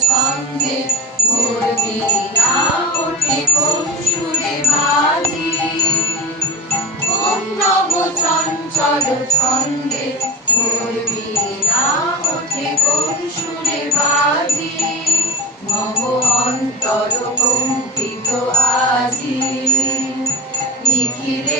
ছন্দে মোর বীণা ওঠে কোন সুরে বাজি। কোন নব চঞ্চল ছন্দে মোর বীণা ওঠে কোন সুরে বাজি। মম অন্তর কম্পিত আজি। নিখিলের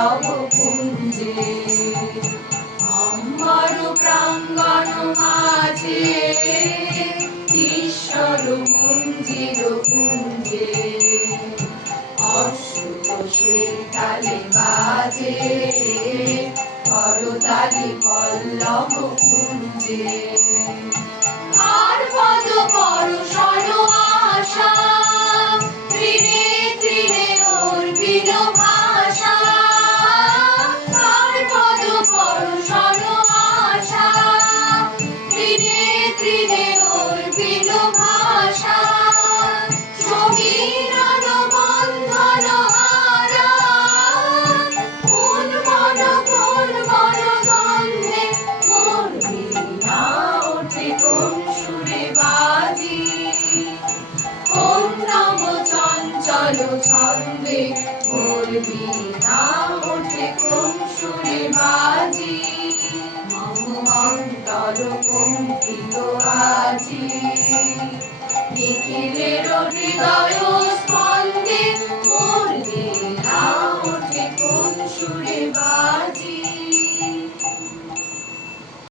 পল্লব কুঞ্জে অম্বর প্রাঙ্গণ মাঝে ঈশ্বর মন্দির কুঞ্জে অশ্রুত তালে বাজে করতালি পল্লব কুঞ্জে চঞ্চল ছন্দে বলবি না ওঠে কোন সুরে বাজি? মহমন্তর কম্পিত আজি। নিখিলের হৃদয়